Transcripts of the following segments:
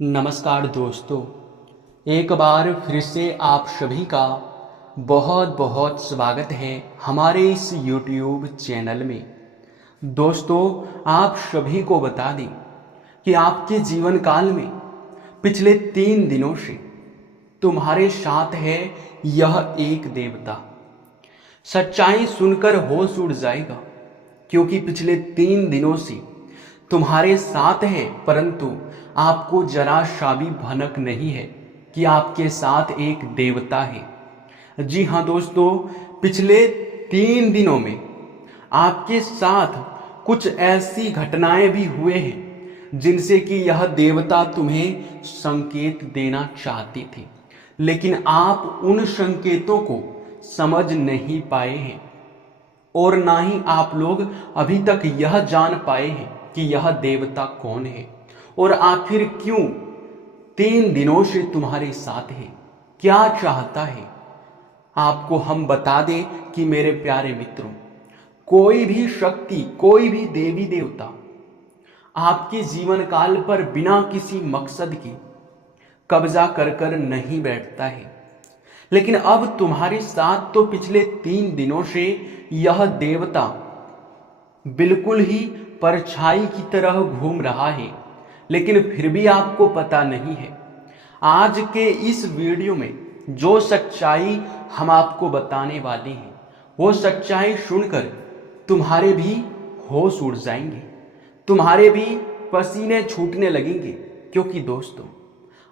नमस्कार दोस्तों, एक बार फिर से आप सभी का बहुत बहुत स्वागत है हमारे इस YouTube चैनल में। दोस्तों, आप सभी को बता दें कि आपके जीवन काल में पिछले 3 दिनों से तुम्हारे साथ है यह एक देवता। सच्चाई सुनकर होश उड़ जाएगा, क्योंकि पिछले 3 दिनों से तुम्हारे साथ है, परंतु आपको जरा सा भी भनक नहीं है कि आपके साथ एक देवता है। जी हाँ दोस्तों, पिछले 3 दिनों में आपके साथ कुछ ऐसी घटनाएं भी हुए हैं जिनसे कि यह देवता तुम्हें संकेत देना चाहती थी, लेकिन आप उन संकेतों को समझ नहीं पाए हैं और ना ही आप लोग अभी तक यह जान पाए हैं कि यह देवता कौन है और आखिर क्यों 3 दिनों से तुम्हारे साथ है, क्या चाहता है। आपको हम बता दें कि मेरे प्यारे मित्रों, कोई भी शक्ति, कोई भी देवी देवता आपके जीवन काल पर बिना किसी मकसद के कब्जा कर कर नहीं बैठता है, लेकिन अब तुम्हारे साथ तो पिछले 3 दिनों से यह देवता बिल्कुल ही परछाई की तरह घूम रहा है, लेकिन फिर भी आपको पता नहीं है। आज के इस वीडियो में जो सच्चाई हम आपको बताने वाले हैं, वो सच्चाई सुनकर तुम्हारे भी होश उड़ जाएंगे, तुम्हारे भी पसीने छूटने लगेंगे। क्योंकि दोस्तों,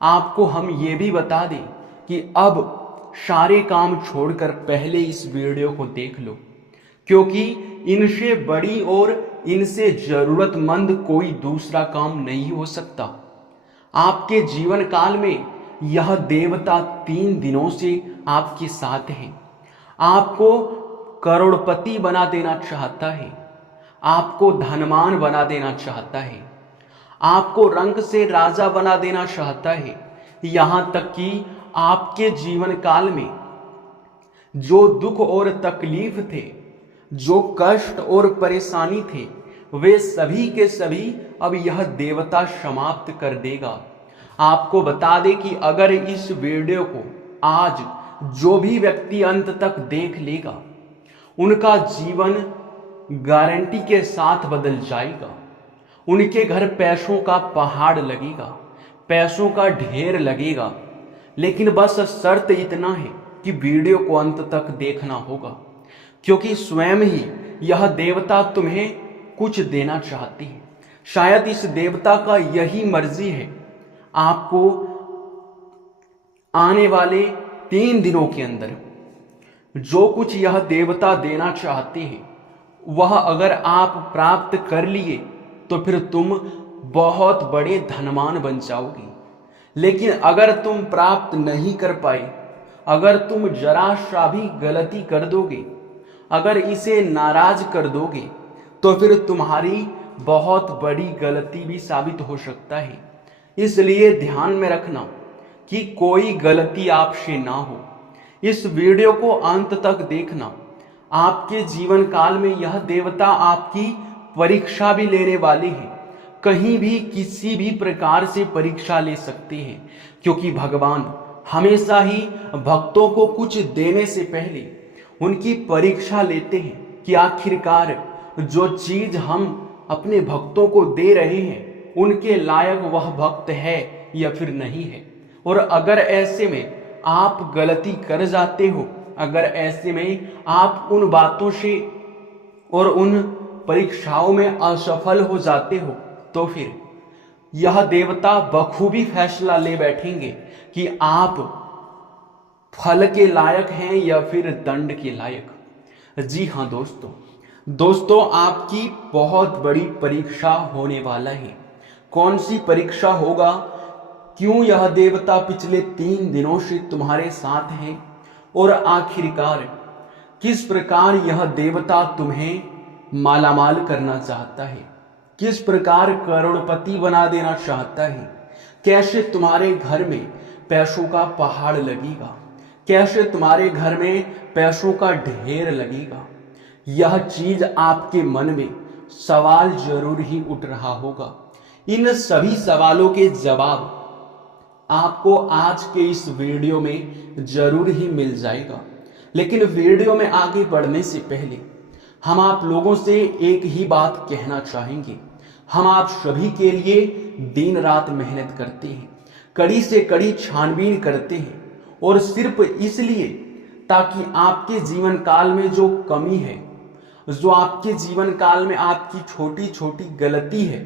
आपको हम ये भी बता दें कि अब सारे काम छोड़कर पहले इस वीडियो को देख लो, क्योंकि इनसे बड़ी और इनसे जरूरतमंद कोई दूसरा काम नहीं हो सकता। आपके जीवन काल में यह देवता 3 दिनों से आपके साथ है, आपको करोड़पति बना देना चाहता है, आपको धनवान बना देना चाहता है, आपको रंग से राजा बना देना चाहता है। यहां तक कि आपके जीवन काल में जो दुख और तकलीफ थे, जो कष्ट और परेशानी थे, वे सभी के सभी अब यह देवता समाप्त कर देगा। आपको बता दें कि अगर इस वीडियो को आज जो भी व्यक्ति अंत तक देख लेगा, उनका जीवन गारंटी के साथ बदल जाएगा। उनके घर पैसों का पहाड़ लगेगा, पैसों का ढेर लगेगा, लेकिन बस शर्त इतना है कि वीडियो को अंत तक देखना होगा, क्योंकि स्वयं ही यह देवता तुम्हें कुछ देना चाहती है। शायद इस देवता का यही मर्जी है, आपको आने वाले 3 दिनों के अंदर जो कुछ यह देवता देना चाहते हैं, वह अगर आप प्राप्त कर लिए तो फिर तुम बहुत बड़े धनवान बन जाओगे। लेकिन अगर तुम प्राप्त नहीं कर पाए, अगर तुम जरा सा भी गलती कर दोगे, अगर इसे नाराज कर दोगे, तो फिर तुम्हारी बहुत बड़ी गलती भी साबित हो सकता है। इसलिए ध्यान में रखना कि कोई गलती आपसे ना हो। इस वीडियो को अंत तक देखना। आपके जीवन काल में यह देवता आपकी परीक्षा भी लेने वाले हैं। कहीं भी किसी भी प्रकार से परीक्षा ले सकते हैं, क्योंकि भगवान हमेशा ही भक्तों को कुछ देने से पहले उनकी परीक्षा लेते हैं कि आखिरकार जो चीज हम अपने भक्तों को दे रहे हैं, उनके लायक वह भक्त है या फिर नहीं है। और अगर ऐसे में आप गलती कर जाते हो, अगर ऐसे में आप उन बातों से और उन परीक्षाओं में असफल हो जाते हो, तो फिर यह देवता बखूबी फैसला ले बैठेंगे कि आप फल के लायक हैं या फिर दंड के लायक। जी हाँ दोस्तों, आपकी बहुत बड़ी परीक्षा होने वाला है। कौन सी परीक्षा होगा, क्यों यह देवता पिछले 3 दिनों से तुम्हारे साथ है, और आखिरकार किस प्रकार यह देवता तुम्हें मालामाल करना चाहता है, किस प्रकार करोड़पति बना देना चाहता है, कैसे तुम्हारे घर में पैसों का पहाड़ लगेगा, कैसे तुम्हारे घर में पैसों का ढेर लगेगा। यह चीज आपके मन में सवाल जरूर ही उठ रहा होगा। इन सभी सवालों के जवाब आपको आज के इस वीडियो में जरूर ही मिल जाएगा। लेकिन वीडियो में आगे बढ़ने से पहले हम आप लोगों से एक ही बात कहना चाहेंगे। हम आप सभी के लिए दिन रात मेहनत करते हैं, कड़ी से कड़ी छानबीन करते हैं, और सिर्फ इसलिए ताकि आपके जीवन काल में जो कमी है, जो आपके जीवन काल में आपकी छोटी छोटी गलती है,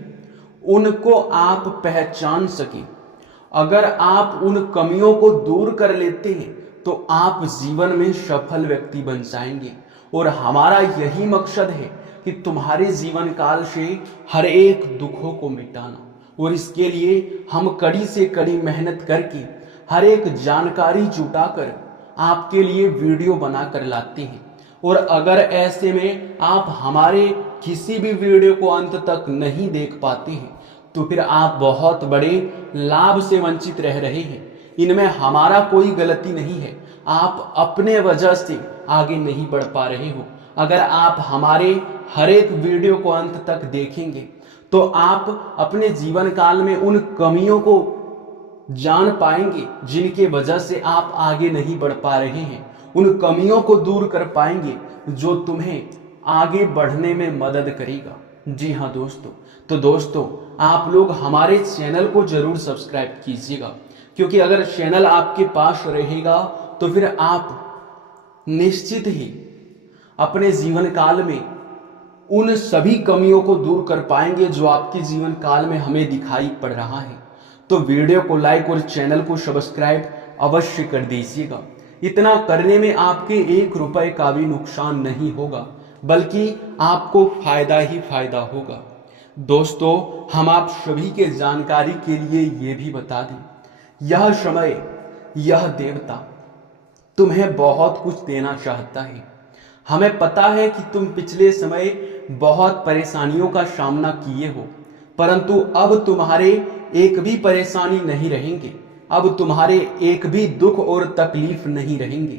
उनको आप पहचान सके। अगर आप उन कमियों को दूर कर लेते हैं तो आप जीवन में सफल व्यक्ति बन जाएंगे। और हमारा यही मकसद है कि तुम्हारे जीवन काल से हर एक दुखों को मिटाना, और इसके लिए हम कड़ी से कड़ी मेहनत करके हर एक जानकारी जुटाकर आपके लिए वीडियो बनाकर लाते हैं। और अगर ऐसे में आप हमारे किसी भी वीडियो को अंत तक नहीं देख पाते हैं तो फिर आप बहुत बड़े लाभ से वंचित रह रहे हैं। इनमें हमारा कोई गलती नहीं है, आप अपने वजह से आगे नहीं बढ़ पा रहे हो। अगर आप हमारे हर एक वीडियो को अंत तक देखेंगे तो आप अपने जीवन काल में उन कमियों को जान पाएंगे जिनके वजह से आप आगे नहीं बढ़ पा रहे हैं। उन कमियों को दूर कर पाएंगे जो तुम्हें आगे बढ़ने में मदद करेगा। जी हाँ दोस्तों, तो दोस्तों आप लोग हमारे चैनल को जरूर सब्सक्राइब कीजिएगा, क्योंकि अगर चैनल आपके पास रहेगा तो फिर आप निश्चित ही अपने जीवन काल में उन सभी कमियों को दूर कर पाएंगे जो आपके जीवन काल में हमें दिखाई पड़ रहा है। तो वीडियो को लाइक और चैनल को सब्सक्राइब अवश्य कर दीजिएगा। इतना करने में आपके 1 रुपए का भी नुकसान नहीं होगा, बल्कि आपको फायदा ही फायदा होगा। दोस्तों हम आप सभी के जानकारी के लिए ये भी बता दें, यह समय, यह देवता तुम्हें बहुत कुछ देना चाहता है। हमें पता है कि तुम पिछले समय बहुत परेशानियों का सामना किए हो, परंतु अब तुम्हारे एक भी परेशानी नहीं रहेंगे, अब तुम्हारे एक भी दुख और तकलीफ नहीं रहेंगे,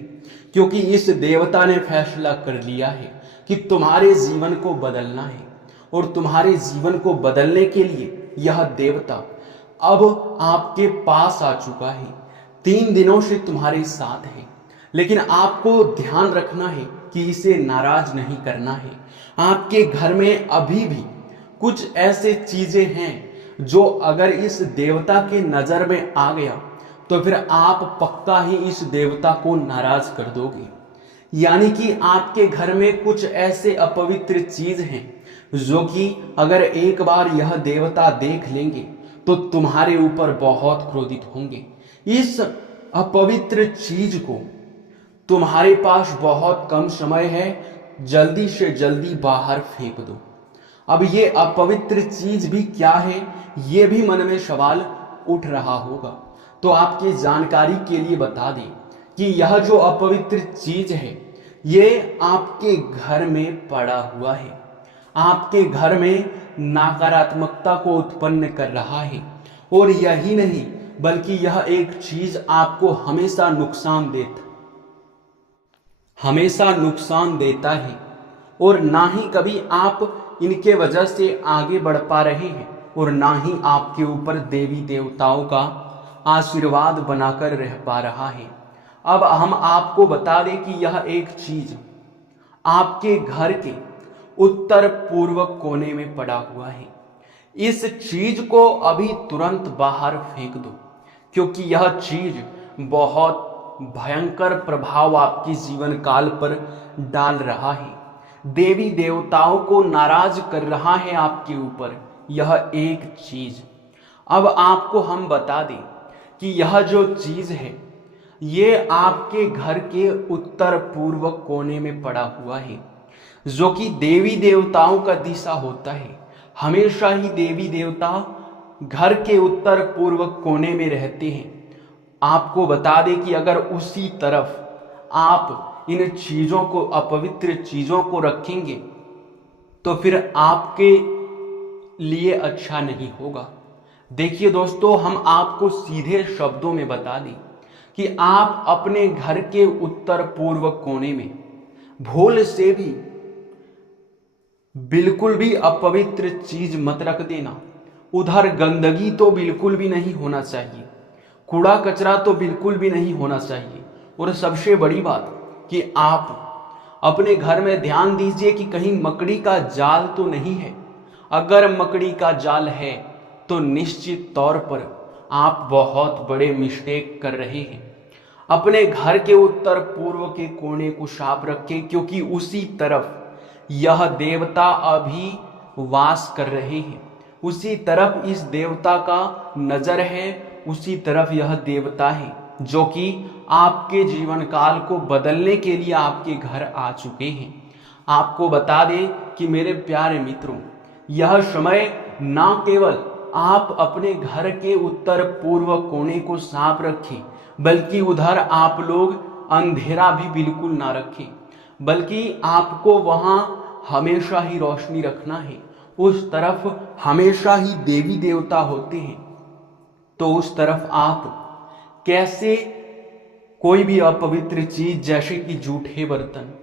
क्योंकि इस देवता ने फैसला कर लिया है कि तुम्हारे जीवन को बदलना है। और तुम्हारे जीवन को बदलने के लिए यह देवता अब आपके पास आ चुका है, 3 दिनों से तुम्हारे साथ है। लेकिन आपको ध्यान रखना है कि इसे नाराज नहीं करना है। आपके घर में अभी भी कुछ ऐसे चीजें हैं जो अगर इस देवता के नजर में आ गया तो फिर आप पक्का ही इस देवता को नाराज कर दोगे। यानी कि आपके घर में कुछ ऐसे अपवित्र चीज हैं जो कि अगर एक बार यह देवता देख लेंगे तो तुम्हारे ऊपर बहुत क्रोधित होंगे। इस अपवित्र चीज को तुम्हारे पास बहुत कम समय है, जल्दी से जल्दी बाहर फेंक दो। अब ये अपवित्र चीज भी क्या है, ये भी मन में सवाल उठ रहा होगा। तो आपकी जानकारी के लिए बता दें कि यह जो अपवित्र चीज है ये आपके घर में पड़ा हुआ है, आपके घर में नकारात्मकता को उत्पन्न कर रहा है। और यही नहीं बल्कि यह एक चीज आपको हमेशा नुकसान देता है, और ना ही कभी आप इनके वजह से आगे बढ़ पा रहे हैं, और ना ही आपके ऊपर देवी देवताओं का आशीर्वाद बनाकर रह पा रहा है। अब हम आपको बता दें कि यह एक चीज आपके घर के उत्तर पूर्व कोने में पड़ा हुआ है। इस चीज को अभी तुरंत बाहर फेंक दो, क्योंकि यह चीज बहुत भयंकर प्रभाव आपके जीवन काल पर डाल रहा है, देवी देवताओं को नाराज कर रहा है आपके ऊपर यह एक चीज। अब आपको हम बता दें कि यह जो चीज है ये आपके घर के उत्तर पूर्व कोने में पड़ा हुआ है, जो कि देवी देवताओं का दिशा होता है। हमेशा ही देवी देवता घर के उत्तर पूर्व कोने में रहते हैं। आपको बता दें कि अगर उसी तरफ आप इन चीजों को, अपवित्र चीजों को रखेंगे तो फिर आपके लिए अच्छा नहीं होगा। देखिए दोस्तों, हम आपको सीधे शब्दों में बता दें कि आप अपने घर के उत्तर पूर्व कोने में भूल से भी बिल्कुल भी अपवित्र चीज मत रख देना। उधर गंदगी तो बिल्कुल भी नहीं होना चाहिए, कूड़ा कचरा तो बिल्कुल भी नहीं होना चाहिए। और सबसे बड़ी बात कि आप अपने घर में ध्यान दीजिए कि कहीं मकड़ी का जाल तो नहीं है। अगर मकड़ी का जाल है तो निश्चित तौर पर आप बहुत बड़े मिस्टेक कर रहे हैं। अपने घर के उत्तर पूर्व के कोने को साफ रखें, क्योंकि उसी तरफ यह देवता अभी वास कर रहे हैं। उसी तरफ इस देवता का नजर है, उसी तरफ यह देवता है जो कि आपके जीवन काल को बदलने के लिए आपके घर आ चुके हैं। आपको बता दें कि मेरे प्यारे मित्रों, यह समय ना केवल आप अपने घर के उत्तर पूर्व कोने को साफ रखें, बल्कि उधर आप लोग अंधेरा भी बिल्कुल ना रखें, बल्कि आपको वहां हमेशा ही रोशनी रखना है। उस तरफ हमेशा ही देवी देवता होते हैं, तो उस तरफ आप कैसे कोई भी अपवित्र चीज जैसे कि जूठे बर्तन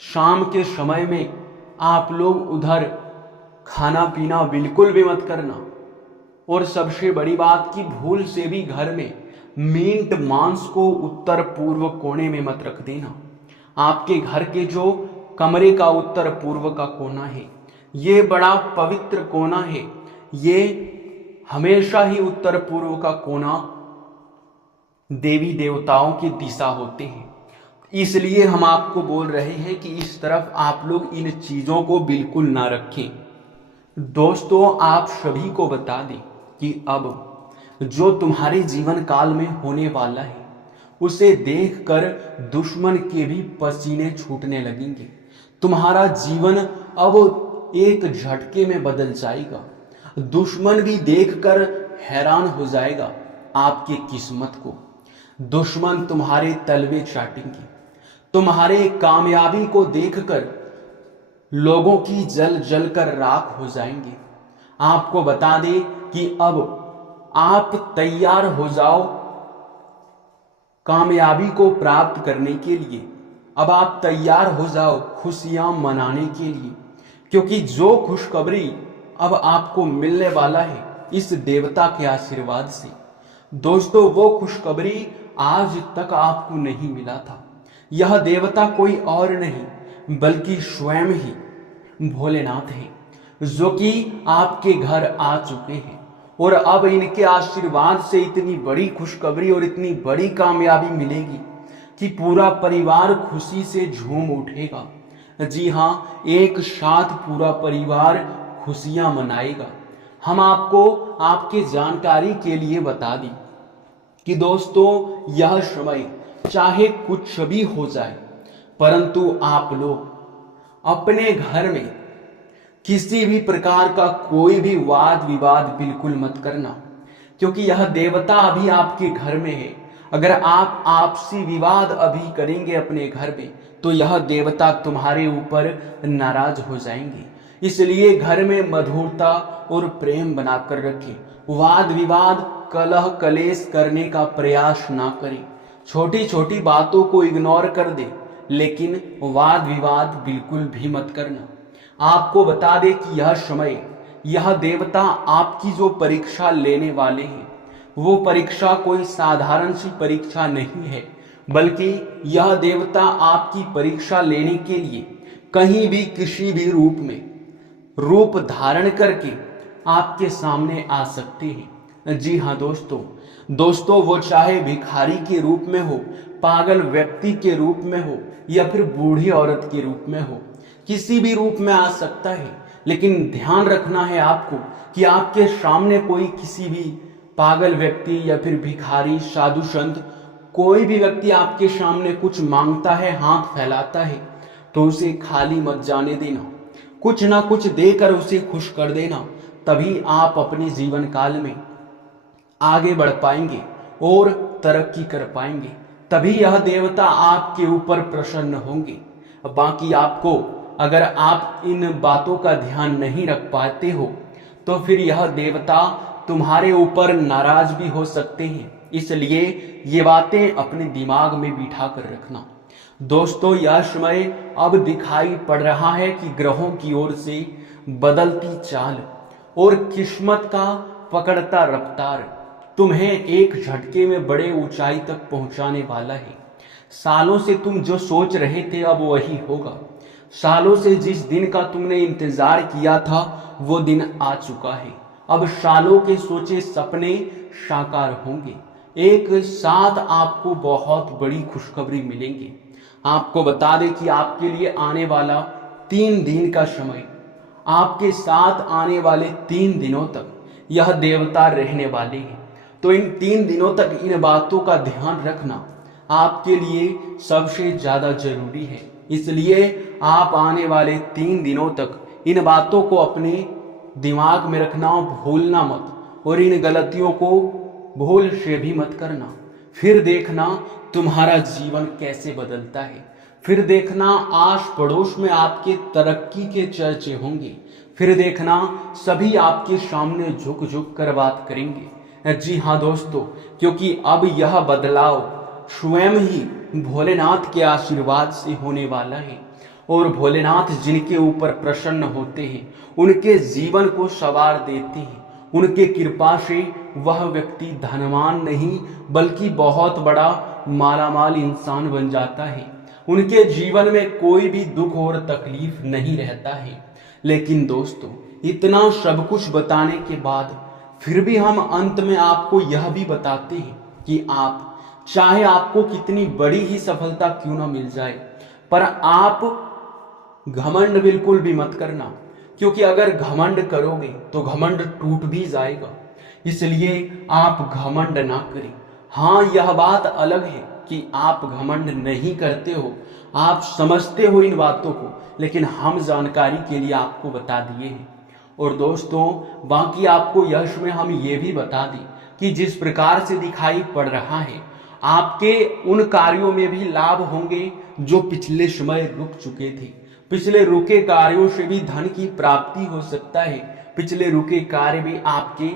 शाम के समय में आप लोग उधर खाना पीना बिल्कुल भी मत करना। और सबसे बड़ी बात कि भूल से भी घर में मीट मांस को उत्तर पूर्व कोने में मत रख देना। आपके घर के जो कमरे का उत्तर पूर्व का कोना है, ये बड़ा पवित्र कोना है। ये हमेशा ही उत्तर पूर्व का कोना देवी देवताओं की दिशा होते हैं। इसलिए हम आपको बोल रहे हैं कि इस तरफ आप लोग इन चीजों को बिल्कुल ना रखें। दोस्तों, आप सभी को बता दें कि अब जो तुम्हारे जीवन काल में होने वाला है, उसे देखकर दुश्मन के भी पसीने छूटने लगेंगे। तुम्हारा जीवन अब एक झटके में बदल जाएगा। दुश्मन भी देखकर हैरान हो जाएगा आपकी किस्मत को। दुश्मन तुम्हारे तलवे चाटेंगे। तुम्हारे कामयाबी को देखकर लोगों की जल जल कर राख हो जाएंगे। आपको बता दें कि अब आप तैयार हो जाओ कामयाबी को प्राप्त करने के लिए। अब आप तैयार हो जाओ खुशियां मनाने के लिए, क्योंकि जो खुशखबरी अब आपको मिलने वाला है इस देवता के आशीर्वाद से, दोस्तों, वो खुशखबरी आज तक आपको नहीं मिला था। यह देवता कोई और नहीं बल्कि स्वयं ही भोलेनाथ है, जो कि आपके घर आ चुके हैं। और अब इनके आशीर्वाद से इतनी बड़ी खुशखबरी और इतनी बड़ी कामयाबी मिलेगी कि पूरा परिवार खुशी से झूम उठेगा। जी हाँ, एक साथ पूरा परिवार खुशियां मनाएगा। हम आपको आपके जानकारी के लिए बता दें कि दोस्तों, यह समय चाहे कुछ भी हो जाए, परंतु आप लोग अपने घर में किसी भी प्रकार का कोई भी वाद विवाद बिल्कुल मत करना, क्योंकि यह देवता अभी आपके घर में है। अगर आप आपसी विवाद अभी करेंगे अपने घर में, तो यह देवता तुम्हारे ऊपर नाराज हो जाएंगे। इसलिए घर में मधुरता और प्रेम बनाकर रखें। वाद विवाद कलह कलेश करने का प्रयास ना करें। छोटी छोटी बातों को इग्नोर कर दे, लेकिन वाद विवाद बिल्कुल भी मत करना। आपको बता दे कि यह समय, यह देवता आपकी जो परीक्षा लेने वाले हैं, वो परीक्षा कोई साधारण सी परीक्षा नहीं है, बल्कि यह देवता आपकी परीक्षा लेने के लिए कहीं भी किसी भी रूप में रूप धारण करके आपके सामने आ सकते हैं। जी हाँ दोस्तों, वो चाहे भिखारी के रूप में हो, पागल व्यक्ति के रूप में हो, या फिर बूढ़ी औरत के रूप में हो, किसी भी रूप में आ सकता है। लेकिन ध्यान रखना है आपको कि आपके सामने कोई किसी भी पागल व्यक्ति या फिर भिखारी, साधु संत, कोई भी व्यक्ति आपके सामने कुछ मांगता है, हाथ फैलाता है, तो उसे खाली मत जाने देना। कुछ ना कुछ देकर उसे खुश कर देना। तभी आप अपने जीवन काल में आगे बढ़ पाएंगे और तरक्की कर पाएंगे। तभी यह देवता आपके ऊपर प्रसन्न होंगे। बाकी आपको, अगर आप इन बातों का ध्यान नहीं रख पाते हो, तो फिर यह देवता तुम्हारे ऊपर नाराज भी हो सकते हैं। इसलिए ये बातें अपने दिमाग में बिठा कर रखना। दोस्तों, यह समय अब दिखाई पड़ रहा है कि ग्रहों की ओर से बदलती चाल और किस्मत का पकड़ता रफ्तार तुम्हें एक झटके में बड़े ऊंचाई तक पहुंचाने वाला है। सालों से तुम जो सोच रहे थे अब वही होगा। सालों से जिस दिन का तुमने इंतजार किया था वो दिन आ चुका है। अब सालों के सोचे सपने साकार होंगे। एक साथ आपको बहुत बड़ी खुशखबरी मिलेंगी। आपको बता दें कि आपके लिए आने वाला 3 दिन का समय, आपके साथ आने वाले 3 दिनों तक यह देवता रहने वाले हैं। तो इन 3 दिनों तक इन बातों का ध्यान रखना आपके लिए सबसे ज्यादा जरूरी है। इसलिए आप आने वाले 3 दिनों तक इन बातों को अपने दिमाग में रखना और भूलना मत, और इन गलतियों को भूल से भी मत करना। फिर देखना तुम्हारा जीवन कैसे बदलता है। फिर देखना आस पड़ोस में आपके तरक्की के चर्चे होंगे। फिर देखना सभी आपके सामने झुक झुक कर बात करेंगे। जी हाँ दोस्तों, क्योंकि अब यह बदलाव स्वयं ही भोलेनाथ के आशीर्वाद से होने वाला है। और भोलेनाथ जिनके ऊपर प्रसन्न होते हैं उनके जीवन को संवार देते हैं। उनके कृपा से वह व्यक्ति धनवान नहीं बल्कि बहुत बड़ा मालामाल इंसान बन जाता है। उनके जीवन में कोई भी दुख और तकलीफ नहीं रहता है। लेकिन दोस्तों, इतना सब कुछ बताने के बाद फिर भी हम अंत में आपको यह भी बताते हैं कि आप चाहे आपको कितनी बड़ी ही सफलता क्यों ना मिल जाए, पर आप घमंड बिल्कुल भी मत करना। क्योंकि अगर घमंड करोगे तो घमंड टूट भी जाएगा। इसलिए आप घमंड ना करें। हाँ, यह बात अलग है कि आप घमंड नहीं करते हो, आप समझते हो इन बातों को, लेकिन हम जानकारी के लिए आपको बता दिए हैं। और दोस्तों, बाकी आपको यश में हम ये भी बता दें कि जिस प्रकार से दिखाई पड़ रहा है, आपके उन कार्यों में भी लाभ होंगे जो पिछले समय रुक चुके थे। पिछले रुके कार्यों से भी धन की प्राप्ति हो सकता है। पिछले रुके कार्य भी आपके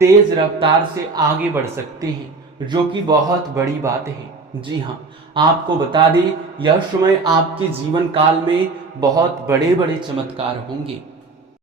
तेज रफ्तार से आगे बढ़ सकते हैं, जो कि बहुत बड़ी बात है। जी हाँ, आपको बता दें यह समय आपके जीवन काल में बहुत बड़े बड़े चमत्कार होंगे।